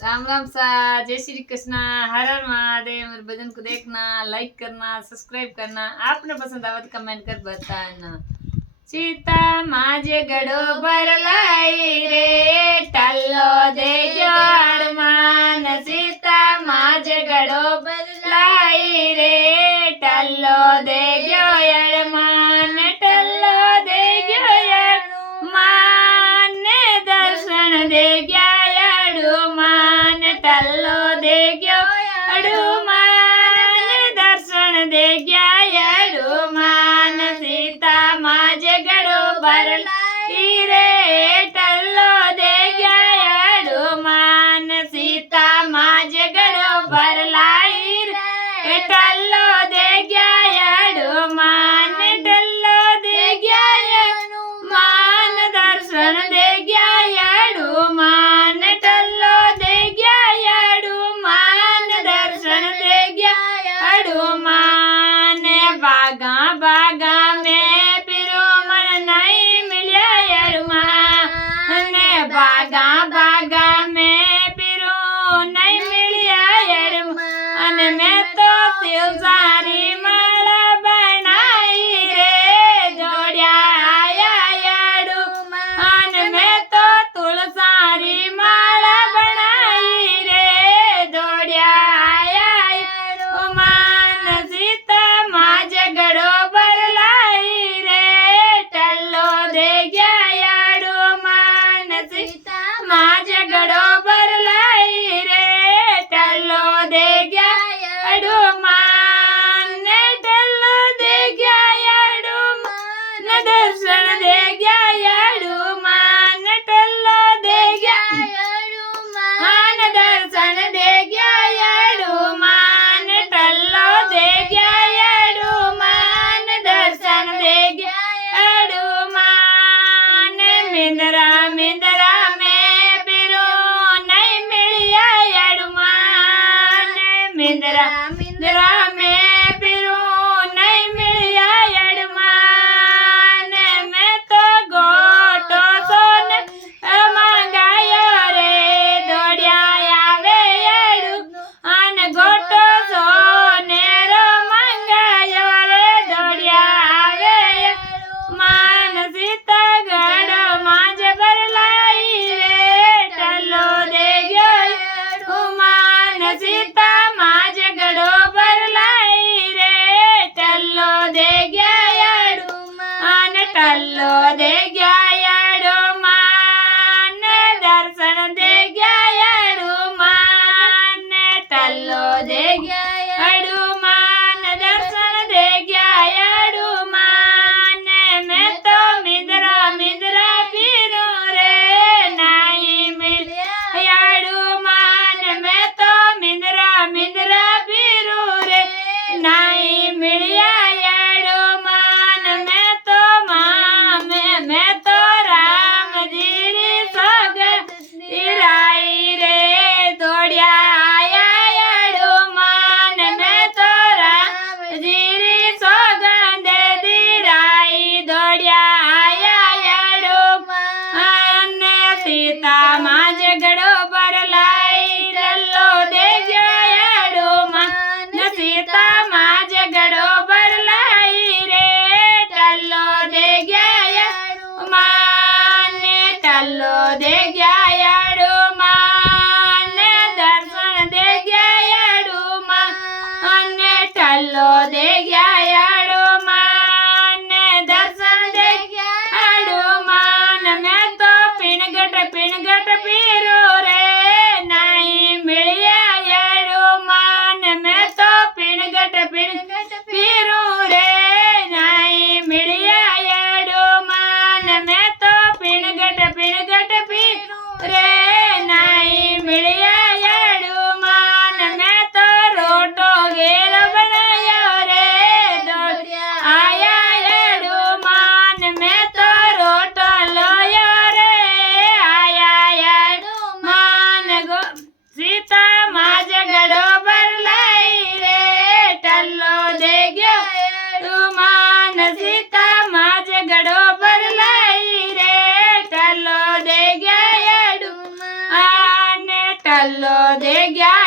राम राम सा। जय श्री कृष्ण। हर हर महादेव। मेरे भजन को देखना, लाइक करना, सब्सक्राइब करना, आपने पसंद आवा तो कमेंट कर बताना। सीता माजे गड़ो भरलाई रे टल्लो दे हनुमान। सीता माजे गड़ो भरलाई रे टल्लो दे हनुमान। टल्लो दे हनुमान दर्शन दे हनुमान। टल्लो दे हनुमान दर्शन दे हनुमान। सीता माजे गड़ो भरलाई रे टल्लो दे हनुमान। सीता माजे गड़ो भरलाई रे टल्लो दे हनुमान। टल्लो दे हनुमान दर्शन दे हनुमान। टल्लो दे हनुमान दर्शन दे हनुमान। बागा बागा में पिरो मन नहीं मिलिया हनुमान। बागा बागा में पिरो नहीं मिलिया हनुमान। मैं तो तिलसारी माला बनाई रे जोड़िया आया हनुमान। मैं तो तुलसारी माला बनाई रे जोड़िया आया हनुमान। सीता माजे गड़ो भरलाई रे टल्लो दे हनुमान। सीता माजे गड़ो भरलाई रे टल्लो दे हनुमान। टल्लो दे हनुमान दर्शन दे हनुमान। टल्लो दे हनुमान दर्शन दे हनुमान। टल्लो दे हनुमान दर्शन दे हनुमान। मिंदरा मिंदरा में पिरो नहीं मिलिया हनुमान। मिंदरा मिंदरा में पिरो नहीं मिलिया हनुमान। मैं तो गोटो सोन मंगायो रे दौड़िया आवे हनुमान। गोटो सोनेरो मंगायो रे दौड़िया आवे हनुमान। सीता गड़ो माजे भरलाई रे टल्लो दे हनुमान। सीता माजे गड़ो भरलाई टल्लो दे गया